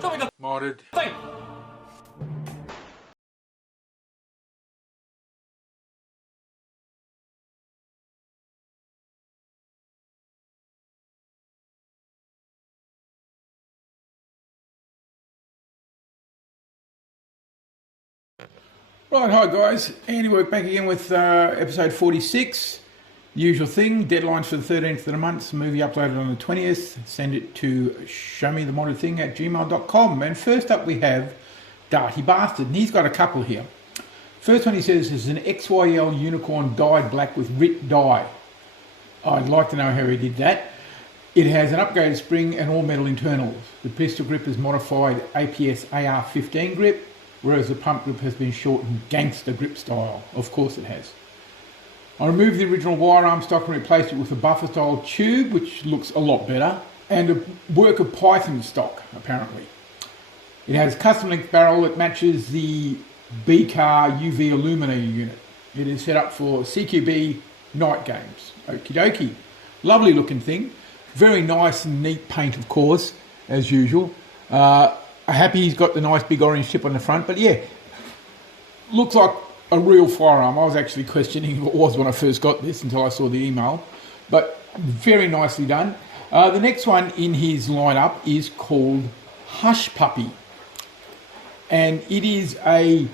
Modded. Right, hi guys. Andy Work back again with episode 46. Usual thing, deadlines for the 13th of the month, movie uploaded on the 20th. Send it to showmethemodded@gmail.com. And first up we have Darty Bastard, and he's got a couple here. First one he says is an XYL unicorn dyed black with RIT dye. I'd like to know how he did that. It has an upgraded spring and all metal internals. The pistol grip is modified APS AR-15 grip, whereas the pump grip has been shortened gangster grip style. Of course it has. I removed the original wire arm stock and replaced it with a buffer style tube, which looks a lot better, and a work of Python stock, apparently. It has custom length barrel that matches the B-Car UV illuminator unit. It is set up for CQB night games. OkieDokie. Lovely looking thing. Very nice and neat paint, of course, as usual. Happy he's got the nice big orange tip on the front, but yeah, looks like a real firearm. I was actually questioning if it was when I first got this until I saw the email, but very nicely done. The next one in his lineup is called Hush Puppy, and it is a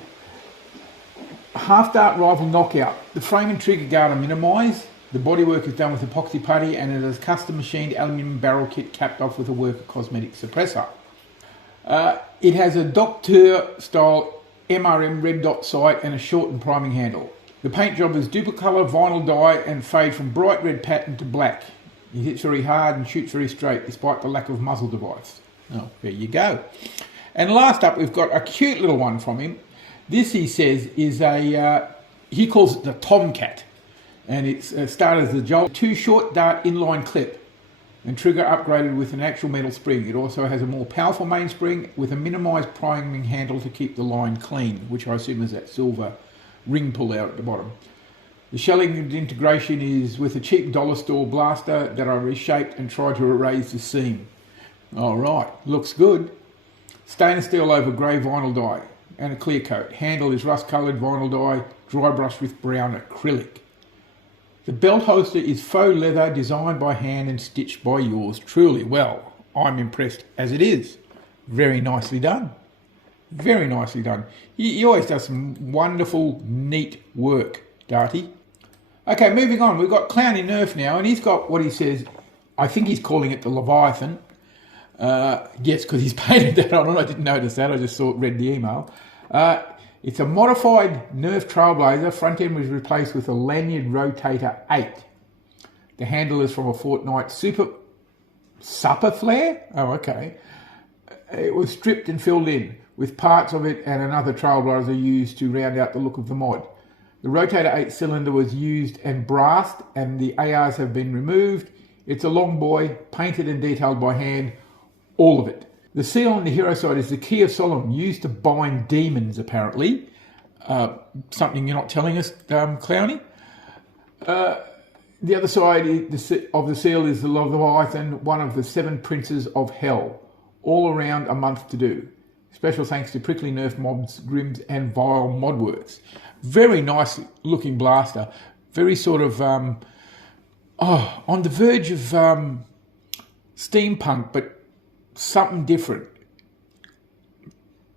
half-dart rifle knockout. The frame and trigger guard are minimised. The bodywork is done with epoxy putty, and it has custom machined aluminium barrel kit capped off with a Worker cosmetic suppressor. It has a Docteur style MRM red dot sight and a shortened priming handle. The paint job is duplicolor vinyl dye and fade from bright red pattern to black. It hits very hard and shoots very straight despite the lack of muzzle device. Oh, there you go. And last up we've got a cute little one from him. This, he says, is a, he calls it the Tomcat. And it's started as the Jolt 2 short dart inline clip and trigger upgraded with an actual metal spring. It also has a more powerful mainspring with a minimised priming handle to keep the line clean, which I assume is that silver ring pull out at the bottom. The shelling and integration is with a cheap dollar store blaster that I reshaped and tried to erase the seam. Alright, looks good. Stainless steel over grey vinyl dye and a clear coat. Handle is rust coloured vinyl dye, dry brush with brown acrylic. The belt holster is faux leather, designed by hand and stitched by yours truly. Well, I'm impressed as it is. Very nicely done. Very nicely done. He always does some wonderful, neat work, Darty. Okay, moving on. We've got ClownyNerf now, and he's got what he says, I think he's calling it the Leviathan. Yes, because he's painted that on it. I didn't notice that. I just read the email. It's a modified Nerf Trailblazer. Front end was replaced with a lanyard rotator 8. The handle is from a Fortnite Supper Flare? Oh, okay. It was stripped and filled in with parts of it and another Trailblazer used to round out the look of the mod. The rotator 8 cylinder was used and brassed, and the ARs have been removed. It's a long boy, painted and detailed by hand, all of it. The seal on the hero side is the Key of Solomon, used to bind demons, apparently. Something you're not telling us, Clowny. The other side of the seal is the Leviathan, one of the 7 princes of hell. All around a month to do. Special thanks to Prickly Nerf Mobs, Grims and Vile Modworks. Very nice looking blaster. Very sort of, on the verge of steampunk, but something different.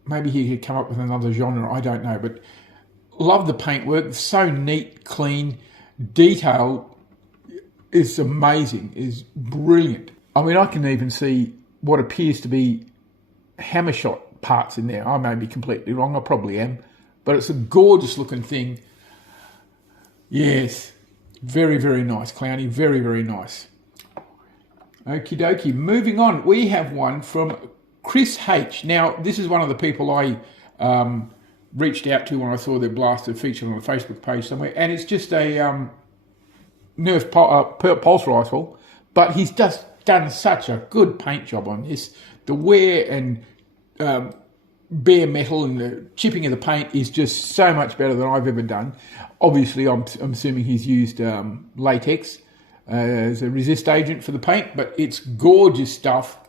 Maybe he could come up with another genre, I don't know, but love the paintwork. So neat, clean, detail is amazing, is brilliant. I mean, I can even see what appears to be hammer shot parts in there. I may be completely wrong, I probably am, but it's a gorgeous looking thing. Yes, very, very nice, Clowny, very, very nice. Okie dokie. Moving on, we have one from ChrisH. Now, this is one of the people I reached out to when I saw their blaster featured on a Facebook page somewhere, and it's just a Nerf pulse rifle, but he's just done such a good paint job on this. The wear and bare metal and the chipping of the paint is just so much better than I've ever done. Obviously, I'm assuming he's used latex as a resist agent for the paint, but it's gorgeous stuff.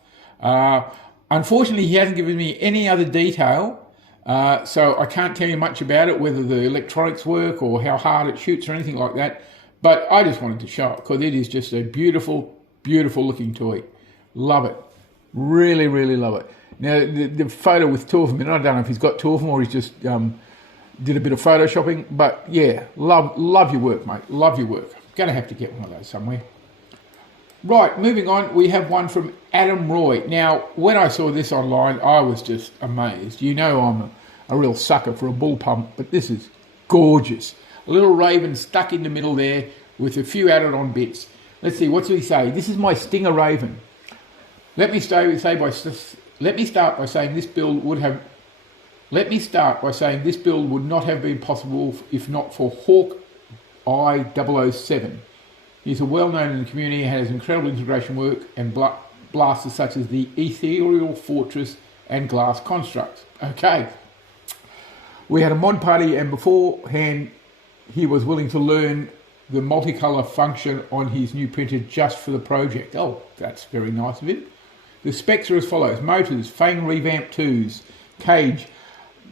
Unfortunately, he hasn't given me any other detail, so I can't tell you much about it, whether the electronics work or how hard it shoots or anything like that. But I just wanted to show it because it is just a beautiful, beautiful looking toy. Love it. Really, really love it. Now, the photo with two of them, and I don't know if he's got two of them or he's just did a bit of photoshopping, but yeah, love your work, mate. Love your work. Going to have to get one of those somewhere. Right, moving on, we have one from AdamRoy. Now, when I saw this online, I was just amazed. You know I'm a real sucker for a bull pump, but this is gorgeous. A little raven stuck in the middle there with a few added on bits. Let's see, what does he say? This is my Stinger Raven. Let me start by saying this build would not have been possible if not for Hawkeye 007. He's well known in the community, has incredible integration work and blasters such as the Ethereal Fortress and Glass Constructs. Okay, we had a mod party, and beforehand he was willing to learn the multicolour function on his new printer just for the project. Oh, that's very nice of him. The specs are as follows: motors, Fang Revamp 2s, cage,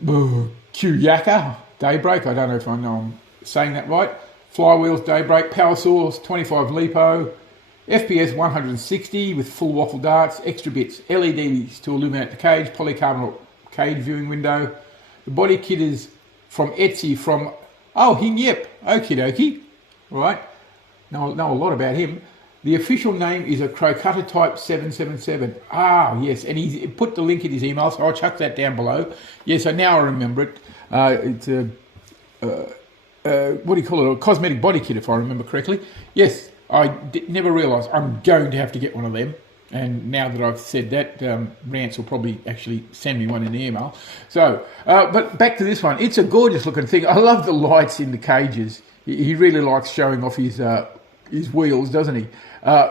Kuyaka, Daybreak, I don't know if I'm saying that right, flywheels, Daybreak, power source, 25 LiPo, FPS 160 with full waffle darts, extra bits, LEDs to illuminate the cage, polycarbonate cage viewing window. The body kit is from Etsy from, OkieDokie, right? Know a lot about him. The official name is a Crocuta Type 777. Ah, yes, and he put the link in his email, so I'll chuck that down below. Yeah, so now I remember it. It's a, what do you call it, a cosmetic body kit, if I remember correctly. Yes, I never realised I'm going to have to get one of them. And now that I've said that, Rance will probably actually send me one in the email. So, but back to this one. It's a gorgeous looking thing. I love the lights in the cages. He really likes showing off his wheels, doesn't he?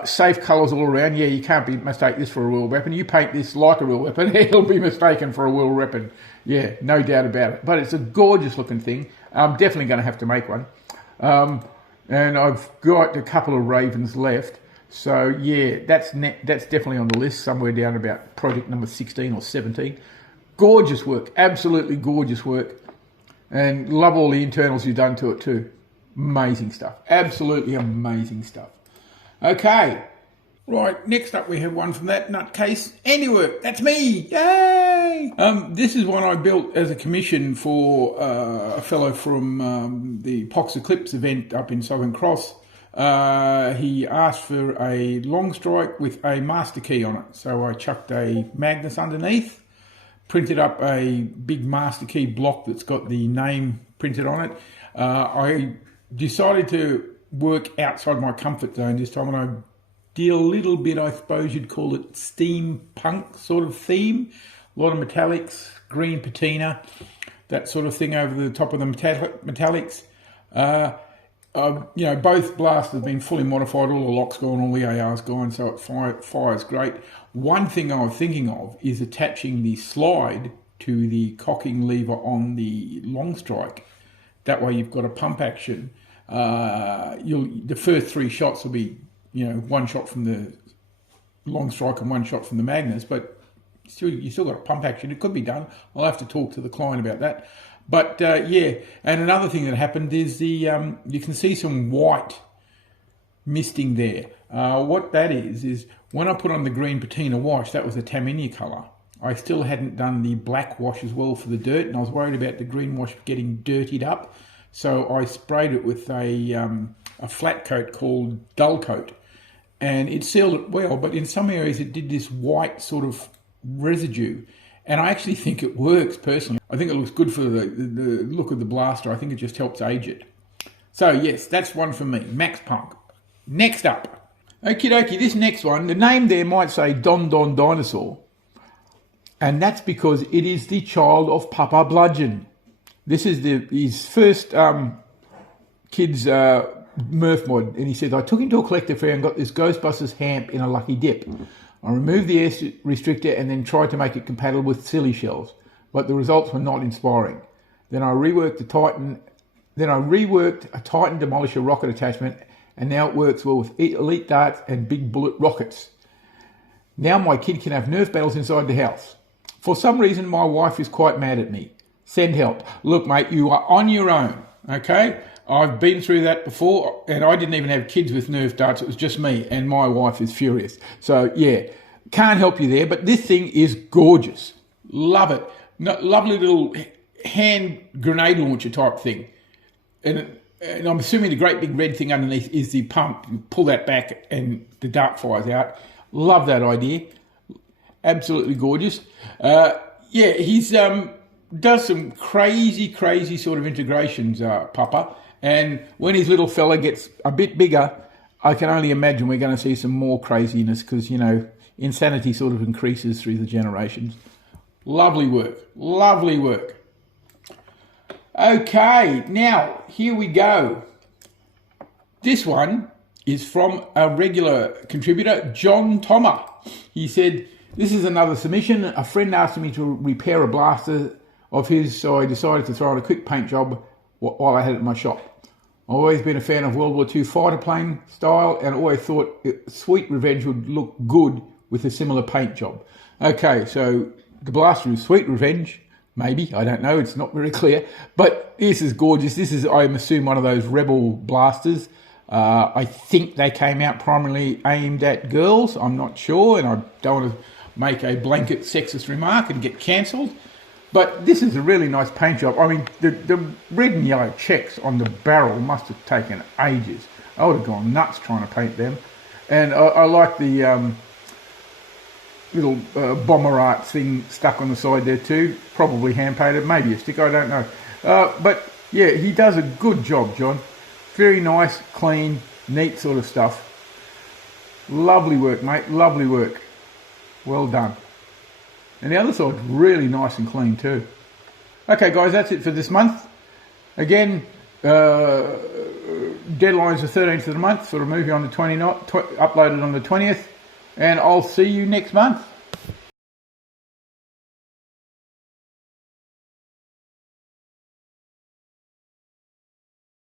Safe colours all around. Yeah, you can't mistake this for a real weapon. You paint this like a real weapon, it'll be mistaken for a real weapon. Yeah, no doubt about it. But it's a gorgeous looking thing. I'm definitely going to have to make one. And I've got a couple of Ravens left. So yeah, that's definitely on the list, somewhere down about project number 16 or 17. Gorgeous work, absolutely gorgeous work. And love all the internals you've done to it too. Amazing stuff, absolutely amazing stuff. Okay, right, next up we have one from that nutcase, Handiwork, that's me, yay! This is one I built as a commission for a fellow from the Pox Eclipse event up in Southern Cross. He asked for a long strike with a master key on it, so I chucked a Magnus underneath, printed up a big master key block that's got the name printed on it. I decided to work outside my comfort zone this time, and I did a little bit, I suppose you'd call it steampunk sort of theme. A lot of metallics, green patina, that sort of thing over the top of the metallics. You know, both blasters have been fully modified, all the locks gone, all the AR's gone, so it fires great. One thing I was thinking of is attaching the slide to the cocking lever on the long strike. That way you've got a pump action. The first 3 shots will be, you know, 1 shot from the long strike and 1 shot from the Magnus, but you still got a pump action. It could be done. I'll have to talk to the client about that. But yeah, and another thing that happened is you can see some white misting there. What that is when I put on the green patina wash, that was a Tamiya colour. I still hadn't done the black wash as well for the dirt, and I was worried about the green wash getting dirtied up. So I sprayed it with a flat coat called Dull Coat, and it sealed it well, but in some areas it did this white sort of residue. And I actually think it works personally. I think it looks good for the look of the blaster. I think it just helps age it. So yes, that's one for me, Max Punk. Next up, OkieDokie, this next one, the name there might say Don Don Dinosaur. And that's because it is the child of Papa Bludgeon. This is his first kid's Murph mod. And he says, I took him to a collector fair and got this Ghostbusters hamp in a lucky dip. I removed the air restrictor and then tried to make it compatible with silly shells, but the results were not inspiring. Then I reworked a Titan Demolisher rocket attachment, and now it works well with elite darts and big bullet rockets. Now my kid can have Nerf battles inside the house. For some reason, my wife is quite mad at me. Send help. Look, mate, you are on your own, okay? I've been through that before, and I didn't even have kids with Nerf darts. It was just me, and my wife is furious. So, yeah, can't help you there, but this thing is gorgeous. Love it. Lovely little hand grenade launcher type thing. And I'm assuming the great big red thing underneath is the pump. You pull that back and the dart fires out. Love that idea. Absolutely gorgeous. Yeah, he's does some crazy sort of integrations, Papa. And when his little fella gets a bit bigger, I can only imagine we're going to see some more craziness because, you know, insanity sort of increases through the generations. Lovely work. Lovely work. Okay, now here we go. This one is from a regular contributor, John Thomas. He said, this is another submission. A friend asked me to repair a blaster of his, so I decided to throw in a quick paint job while I had it in my shop. I've always been a fan of World War II fighter plane style and always thought Sweet Revenge would look good with a similar paint job. Okay, so the blaster is Sweet Revenge. Maybe, I don't know, it's not very clear. But this is gorgeous. This is, I assume, one of those Rebel blasters. I think they came out primarily aimed at girls. I'm not sure, and I don't want to make a blanket sexist remark and get cancelled. But this is a really nice paint job. I mean, the red and yellow checks on the barrel must have taken ages. I would have gone nuts trying to paint them. And I like the little bomber art thing stuck on the side there too. Probably hand painted, maybe a stick, I don't know. But yeah, he does a good job, John. Very nice, clean, neat sort of stuff. Lovely work, mate, lovely work. Well done. And the other side's really nice and clean too. Okay guys, that's it for this month. Again, deadline's the 13th of the month for a movie on the 29th, uploaded on the 20th. And I'll see you next month.